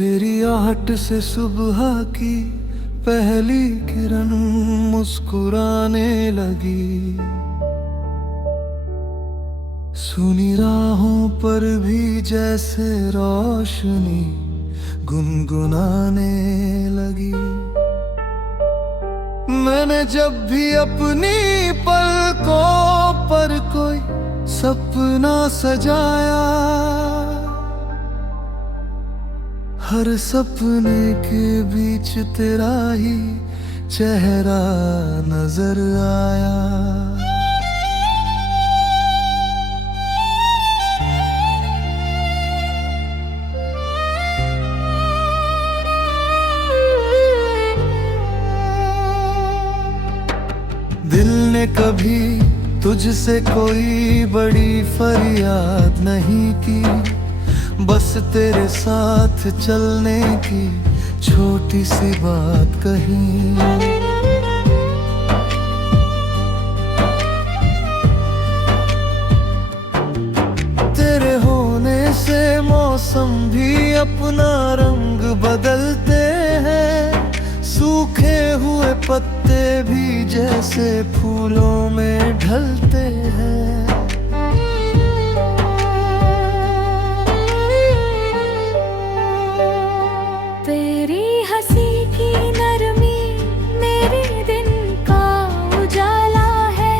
तेरी आहट से सुबह की पहली किरण मुस्कुराने लगी। सुनी राहों पर भी जैसे रोशनी गुनगुनाने लगी। मैंने जब भी अपनी पलकों पर कोई सपना सजाया, हर सपने के बीच तेरा ही चेहरा नजर आया। दिल ने कभी तुझसे कोई बड़ी फरियाद नहीं की, बस तेरे साथ चलने की छोटी सी बात कही। तेरे होने से मौसम भी अपना रंग बदलते हैं, सूखे हुए पत्ते भी जैसे फूलों में ढलते हैं। तेरी हंसी की नरमी मेरे दिन का उजाला है,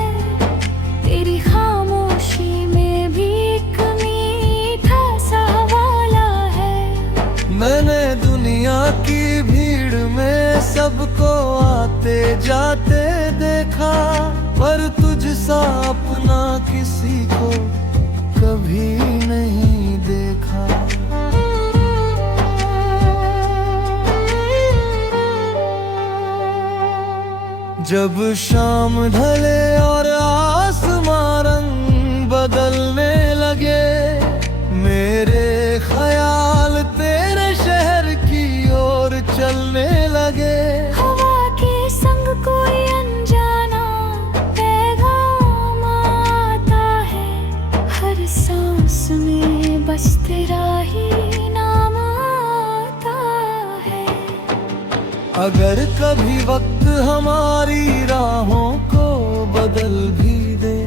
तेरी खामोशी में भी एक मीठा सा हवाला है। मैंने दुनिया की भीड़ में सबको आते जाते देखा, पर तुझसा अपना किसी को कभी नहीं देखा। जब शाम ढले और आसमां रंग बदलने लगे, मेरे ख्याल तेरे शहर की ओर चलने लगे। हवा के संग कोई अनजाना पैगाम आता है, हर सांस में बस तेरा ही नाम आता है। अगर कभी वक्त हमारी राहों को बदल भी दे,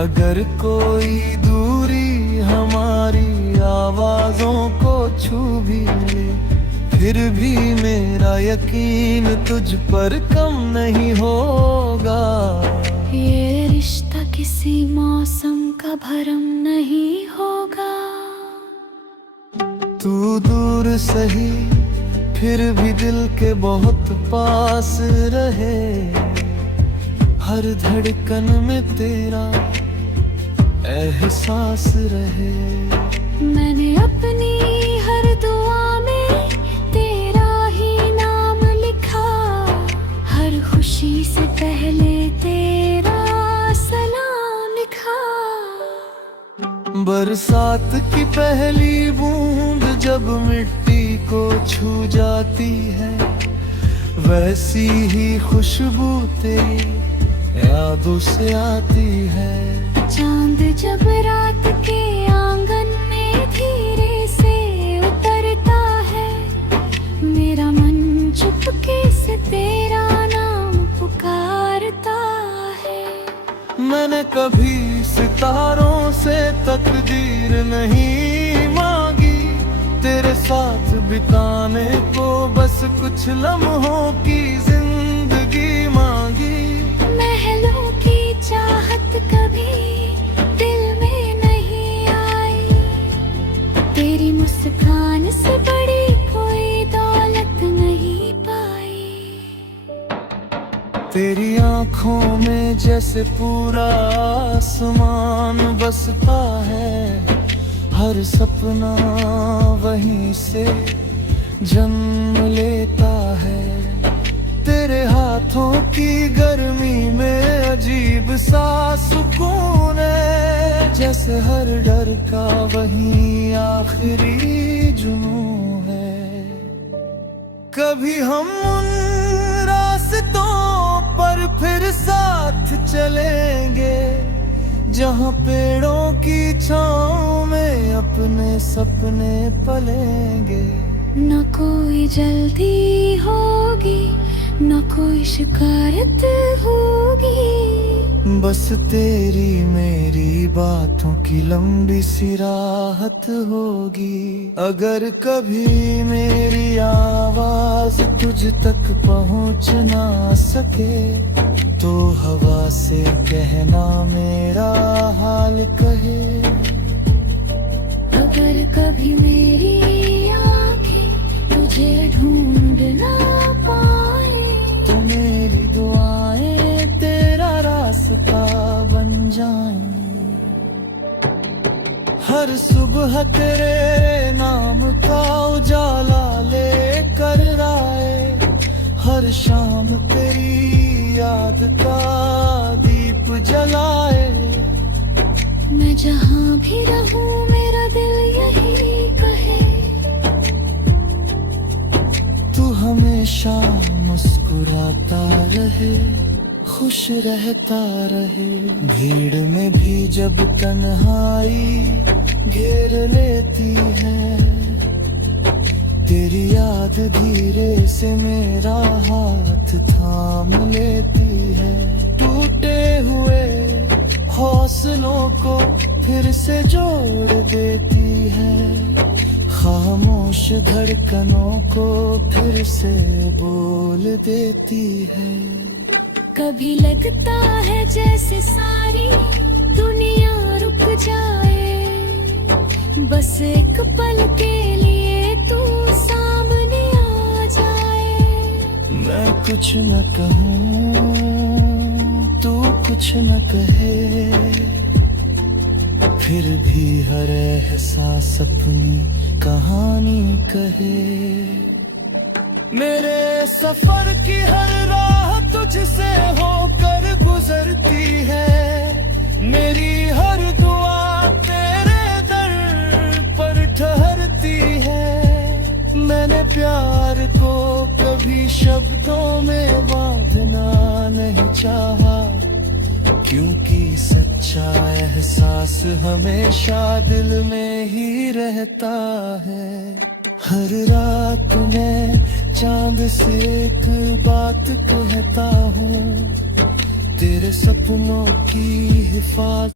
अगर कोई दूरी हमारी आवाजों को छू भी ले, फिर भी मेरा यकीन तुझ पर कम नहीं होगा। ये रिश्ता किसी मौसम का भरम नहीं होगा। तू दूर सही फिर भी दिल के बहुत पास रहे, हर धड़कन में तेरा एहसास रहे। मैंने अपनी हर दुआ में तेरा ही नाम लिखा, हर खुशी से पहले तेरा सलाम लिखा। बरसात की पहली बूंद जब मिट्टी को छू जाती है, वैसी ही खुशबू तेरी यादों से आती है। चांद जब रात के आंगन में धीरे से उतरता है, मेरा मन चुपके से तेरा नाम पुकारता है। मैंने कभी सितारों से तकदीर नहीं मांगी, तेरे साथ बिताने को बस कुछ लम्हों की जिंदगी मांगी। महलों की चाहत कभी दिल में नहीं आई, तेरी मुस्कान से बड़ी कोई दौलत नहीं पाई। तेरी आंखों में जैसे पूरा आसमान बसता है, हर सपना वहीं से जन्म लेता है। तेरे हाथों की गर्मी में अजीब सा सुकून है, जैसे हर डर का वहीं आखिरी जुनून है। कभी हम उन रास्तों पर फिर साथ चलेंगे, जहाँ पेड़ों की छाँव में अपने सपने पलेंगे। न कोई जल्दी होगी, न कोई शिकायत होगी। बस तेरी मेरी बातों की लंबी सी राहत होगी। अगर कभी मेरी आवाज तुझ तक पहुंच ना सके, तो हवा से कहना मेरा हाल कहे। अगर कभी मेरी आंखें तुझे ढूंढ ना पाए, तो मेरी दुआएं तेरा रास्ता बन जाएं। हर सुबह तेरे नाम का उजाला लेकर आए, हर शाम तेरी याद का दीप जलाए। मैं जहाँ भी रहूं मेरा दिल यही कहे, तू हमेशा मुस्कुराता रहे, खुश रहता रहे। भीड़ में भी जब तन्हाई घेर लेती है, तेरी याद धीरे से मेरा हाथ थाम लेती है। टूटे हुए हौसलों को फिर से जोड़ देती है, खामोश धड़कनों को फिर से बोल देती है। कभी लगता है जैसे सारी दुनिया रुक जाए, बस एक पल के लिए तू सामने आ जाए। मैं कुछ न कहूँ, तू कुछ न कहे, फिर भी हर एहसास अपनी कहानी कहे। मेरे सफर की हर राह तुझसे होकर गुजरती है, मेरी हर दुआ तेरे दर पर ठहरती है। मैंने प्यार को कभी शब्दों में बांधना नहीं चाहा, क्योंकि सच्चा एहसास हमेशा दिल में ही रहता है। हर रात मैं चांद से एक बात कहता हूँ, तेरे सपनों की हिफाजत।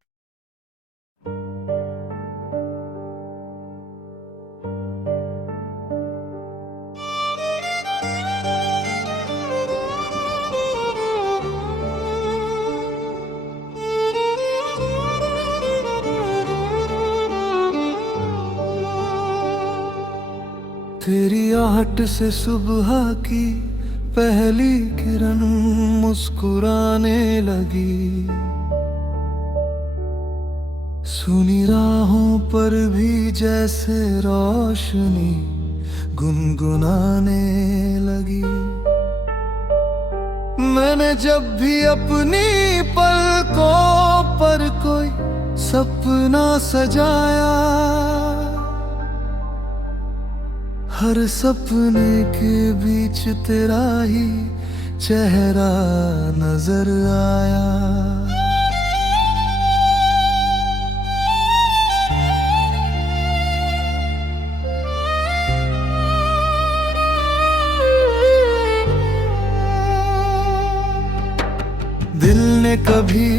तेरी आहट से सुबह की पहली किरण मुस्कुराने लगी, सुनी राहों पर भी जैसे रोशनी गुनगुनाने लगी। मैंने जब भी अपनी पलकों पर कोई सपना सजाया, हर सपने के बीच तेरा ही चेहरा नजर आया। दिल ने कभी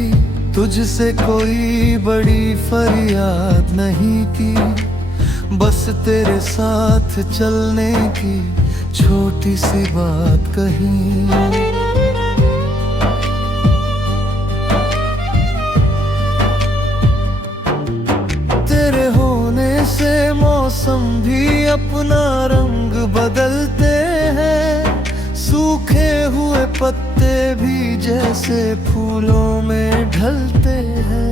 तुझसे कोई बड़ी फरियाद नहीं की, बस तेरे साथ चलने की छोटी सी बात कही। तेरे होने से मौसम भी अपना रंग बदलते हैं, सूखे हुए पत्ते भी जैसे फूलों में ढलते हैं।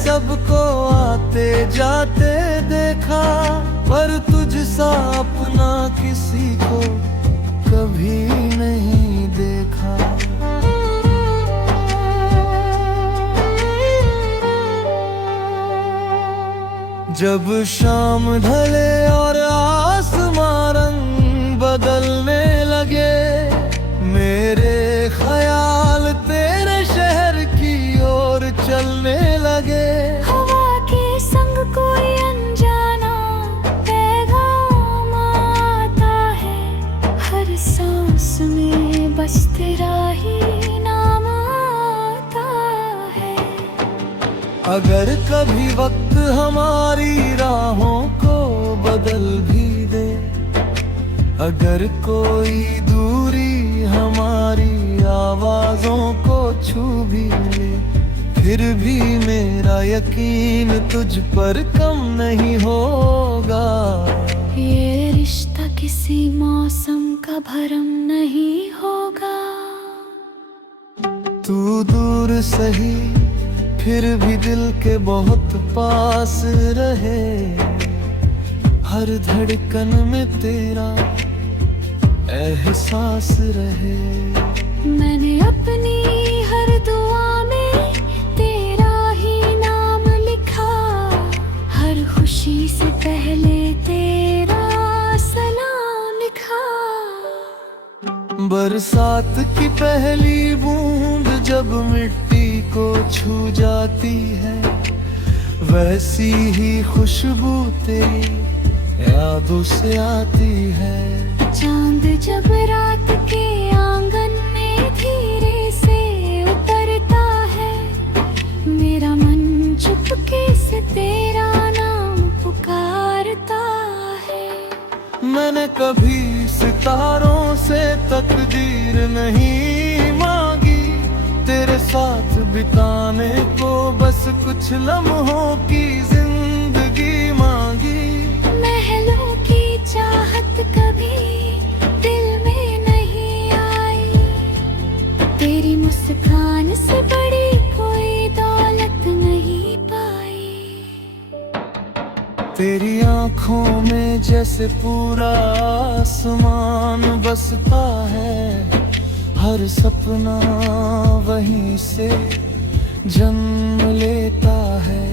सबको आते जाते देखा, पर तुझ सा अपना किसी को कभी नहीं जब शाम ढले और आसमां रंग बदलने लगे, मेरे ख्याल तेरे शहर की ओर चलने लगे। हवा के संग कोई अनजाना पैगाम आता है, हर सांस में बस तेरा ही नाम आता है। अगर कभी वक्त हमारी राहों को बदल भी दे, अगर कोई दूरी हमारी आवाजों को छू भी ले, फिर भी मेरा यकीन तुझ पर कम नहीं होगा। ये रिश्ता किसी मौसम का भरम नहीं होगा। तू दूर सही फिर भी दिल के बहुत पास रहे, हर धड़कन में तेरा एहसास रहे। मैंने अपनी हर दुआ में तेरा ही नाम लिखा, हर खुशी से पहले तेरा सलाम लिखा। बरसात की पहली बूंद जब मिट्टी को छू जाती है, वैसी ही खुशबू तेरी यादों से आती है। चांद जब रात के आंगन में धीरे से उतरता है, मेरा मन चुपके से तेरा नाम पुकारता है। मैंने कभी सितारों से तकदीर नहीं मांगी, तेरे साथ बिताने को बस कुछ लम्हों की जिंदगी मांगी। महलों की चाहत कभी दिल में नहीं आई, तेरी मुस्कान से बड़ी कोई दौलत नहीं पाई। तेरी आंखों में जैसे पूरा आसमान बसता है, हर सपना वहीं से जन्म लेता है।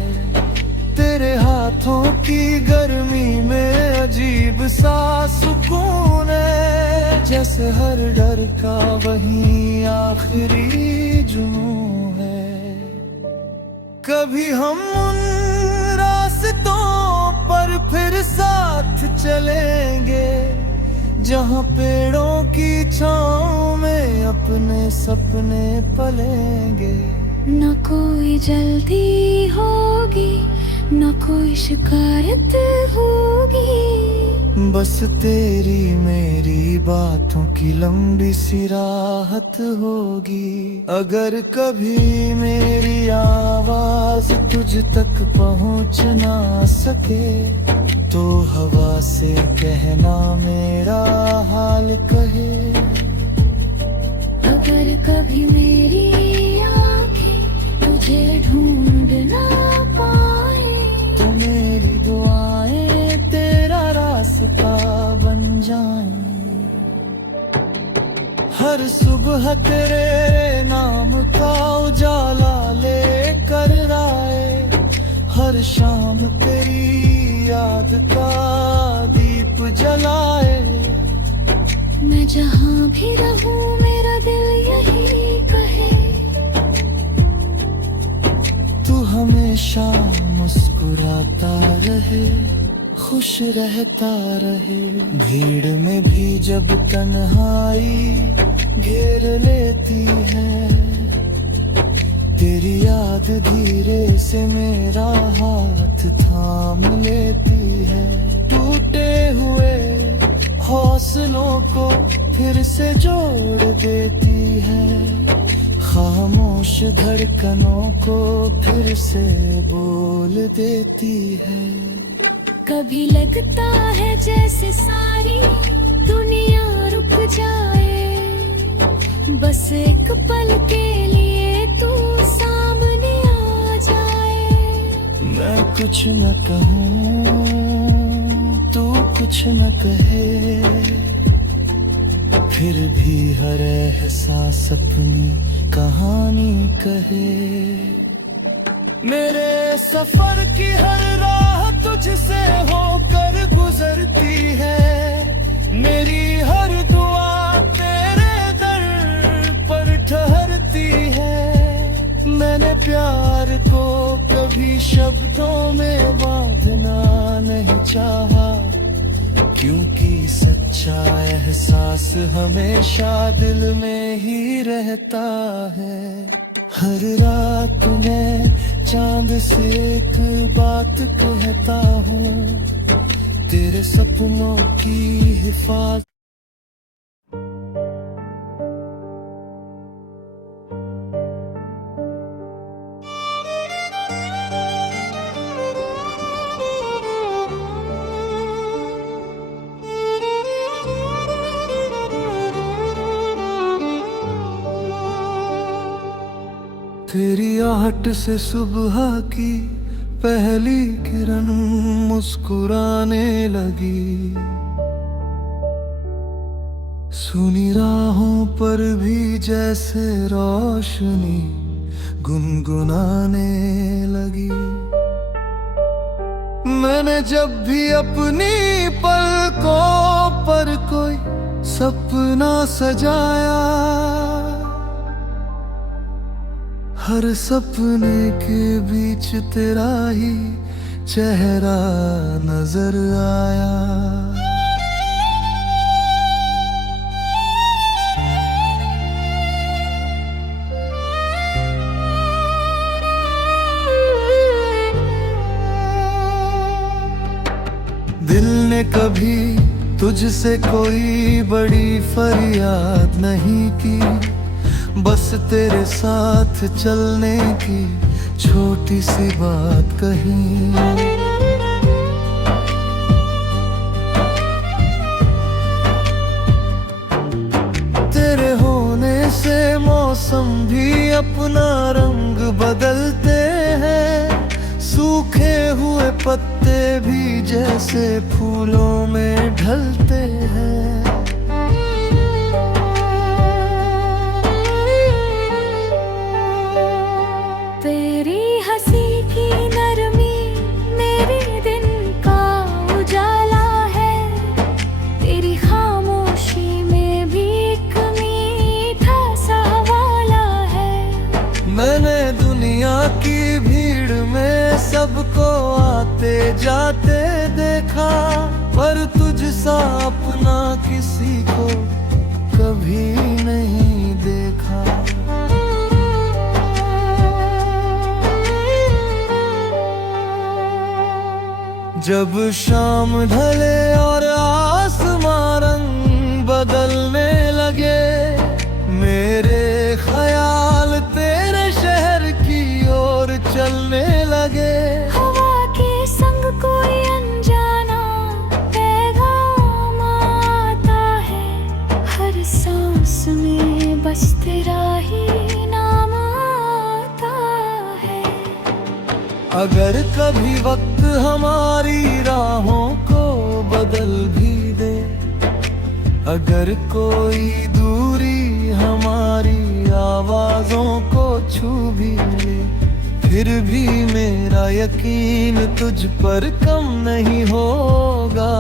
तेरे हाथों की गर्मी में अजीब सा सुकून है, जैसे हर डर का वहीं आखिरी जुनून है। कभी हम उन रास्तों पर फिर साथ चलेंगे, जहाँ पेड़ों की छाँव में अपने सपने पलेंगे। न कोई जल्दी होगी, न कोई शिकायत होगी, बस तेरी मेरी बातों की लंबी सी राहत होगी। अगर कभी मेरी आवाज तुझ तक पहुँच ना सके, तो हवा से कहना मेरा हाल कहे। अगर कभी मेरी आँखें तुझे ढूंढ ना पाए, तो मेरी दुआएं तेरा रास्ता बन जाएं। हर सुबह तेरे नाम का उजाला लेकर आए, हर शाम तेरी याद का दीप जलाए। मैं जहाँ भी रहूं मेरा दिल यही कहे, तू हमेशा मुस्कुराता रहे, खुश रहता रहे। भीड़ में भी जब तन्हाई घेर लेती है, तेरी याद धीरे से मेरा हाथ थाम लेती है। टूटे हुए हौसलों को फिर से जोड़ देती है, खामोश धड़कनों को फिर से बोल देती है। कभी लगता है जैसे सारी दुनिया रुक जाए, बस एक पल के लिए तू सामने आ जाए। मैं कुछ न कहूँ, तू कुछ न कहे, फिर भी हर एहसास अपनी कहानी कहे। मेरे सफर की हर राह तुझ मुझसे होकर गुजरती है। मेरी हर दुआ तेरे दर पर ठहरती है। मैंने प्यार को कभी शब्दों में बांधना नहीं चाहा, क्योंकि सच्चा एहसास हमेशा दिल में ही रहता है। हर रात मैं चांद से एक बात कहता हूँ, तेरे सपनों की हिफाजत। तेरी आहट से सुबह की पहली किरण मुस्कुराने लगी। सुनी राहों पर भी जैसे रोशनी गुनगुनाने लगी। मैंने जब भी अपनी पलकों पर कोई सपना सजाया, हर सपने के बीच तेरा ही चेहरा नजर आया। दिल ने कभी तुझसे कोई बड़ी फरियाद नहीं की, बस तेरे साथ चलने की छोटी सी बात कही। तेरे होने से मौसम भी अपना रंग बदलते हैं। सूखे हुए पत्ते भी जैसे फूलों में ढलते हैं। मैंने दुनिया की भीड़ में सबको आते जाते देखा, पर तुझसा अपना किसी को कभी नहीं देखा। जब शाम ढले और आसमां रंग बदलने लगे, मेरे ख्याल तेरे शहर की ओर चलने लगे। हवा के संग कोई अनजाना पैगाम आता है, हर सांस में बस तेरा ही नाम आता है। अगर कभी वक्त हमारी राहों को बदल भी दे, अगर कोई दूरी हमारी आवाजों को छू भी ले, फिर भी मेरा यकीन तुझ पर कम नहीं होगा।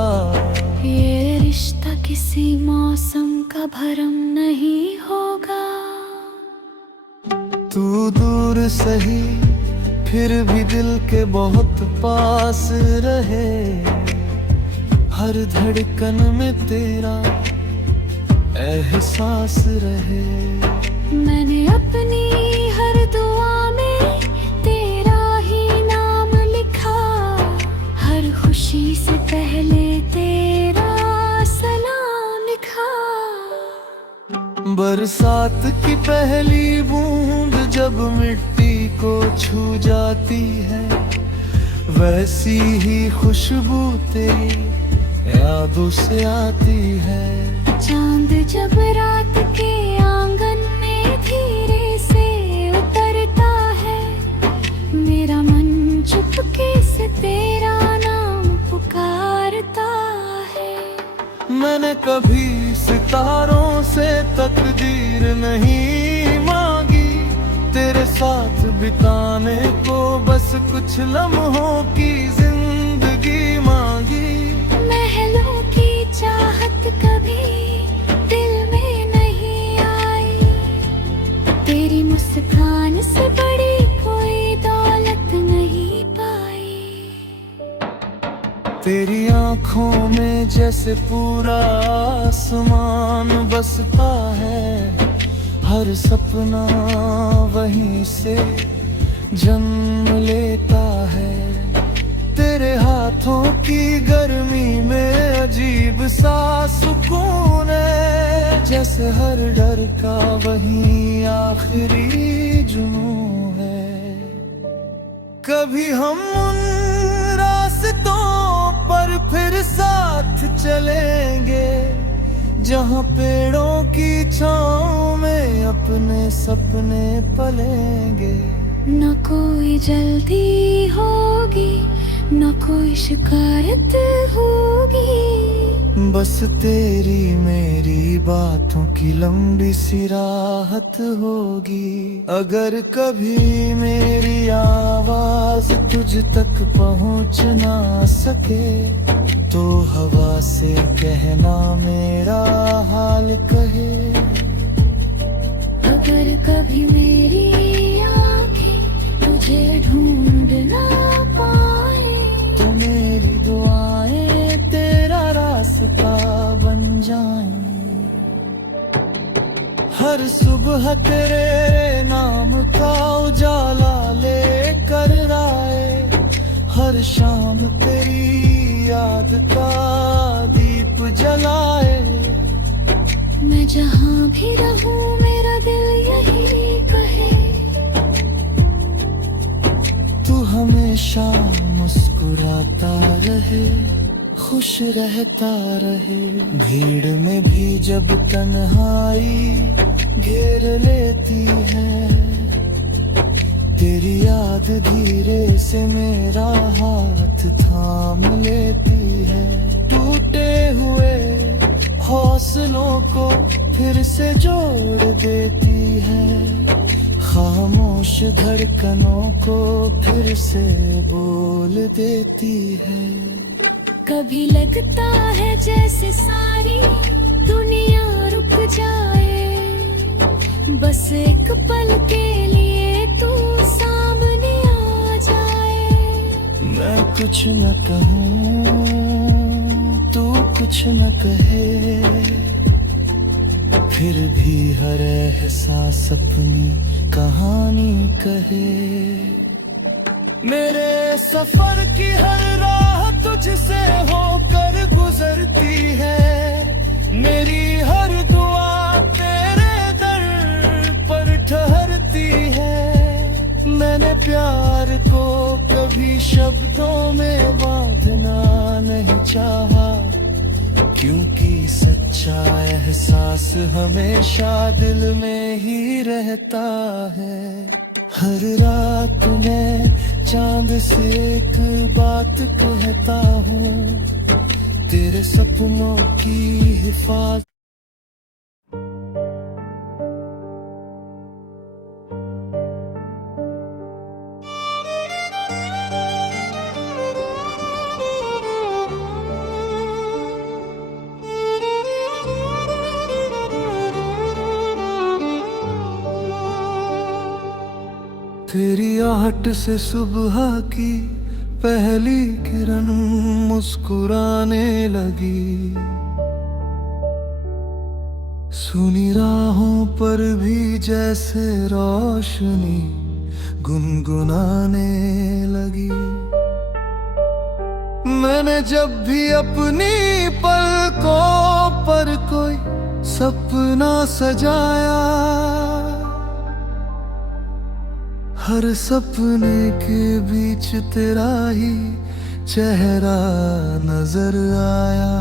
ये रिश्ता किसी मौसम का भरम नहीं होगा। तू दूर सही फिर भी दिल के बहुत पास रहे, हर धड़कन में तेरा एहसास रहे। मैंने अपनी हर दुआ में तेरा ही नाम लिखा, हर खुशी से पहले तेरा सलाम लिखा। बरसात की पहली बूंद जब मिट्टी को छू जाती है, वैसी ही खुशबू तेरी यादों से आती है। चांद जब रात के आंगन में धीरे से उतरता है, मेरा मन चुपके से तेरा नाम पुकारता है। मैंने कभी सितारों से तकदीर नहीं मांगी, तेरे साथ बिताने को बस कुछ लम्हों की जिंदगी आँखों में जैसे पूरा आसमान बसता है, हर सपना वहीं से जन्म लेता है। तेरे हाथों की गर्मी में अजीब सा सुकून है, जैसे हर डर का वही आखिरी जुनून है। कभी हम उन रास्तों पर फिर साथ चलेंगे, जहाँ पेड़ों की छाँव में अपने सपने पलेंगे। न कोई जल्दी होगी, न कोई शिकायत होगी, बस तेरी मेरी बातों की लंबी सी राहत होगी। अगर कभी मेरी आवाज तुझ तक पहुंच ना सके, तो हवा से कहना मेरा हाल कहे। अगर कभी मेरी आँखें तुझे ढूंढ ना पाए, तो मेरी दुआएं तेरा रास्ता बन जाएं। हर सुबह तेरे नाम का उजाला लेकर आए, हर शाम तेरी याद का दीप जलाए। मैं जहाँ भी रहूं मेरा दिल यही कहे, तू हमेशा मुस्कुराता रहे, खुश रहता रहे। भीड़ में भी जब तन्हाई घेर लेती है, तेरी याद धीरे से मेरा हाथ थाम लेती है। टूटे हुए हौसलों को फिर से जोड़ देती है, खामोश धड़कनों को फिर से बोल देती है। कभी लगता है जैसे सारी दुनिया रुक जाए, बस एक पल के लिए तू सामने आ जाए। मैं कुछ न कहूँ, तू कुछ न कहे, फिर भी हर एहसास अपनी कहानी कहे। मेरे सफर की हर राह तुझसे होकर गुजरती है, मेरी हर दुआ तेरे दर पर ठहरती है। मैंने प्यार को कभी शब्दों में बांधना नहीं चाहा, क्योंकि सच्चा एहसास हमेशा दिल में ही रहता है। हर रात मैं चांद से एक बात कहता हूँ, तेरे सपनों की हिफाजत। तेरी आहट से सुबह की पहली किरण मुस्कुराने लगी, सुनी राहों पर भी जैसे रोशनी गुनगुनाने लगी। मैंने जब भी अपनी पलकों पर कोई सपना सजाया, हर सपने के बीच तेरा ही चेहरा नजर आया।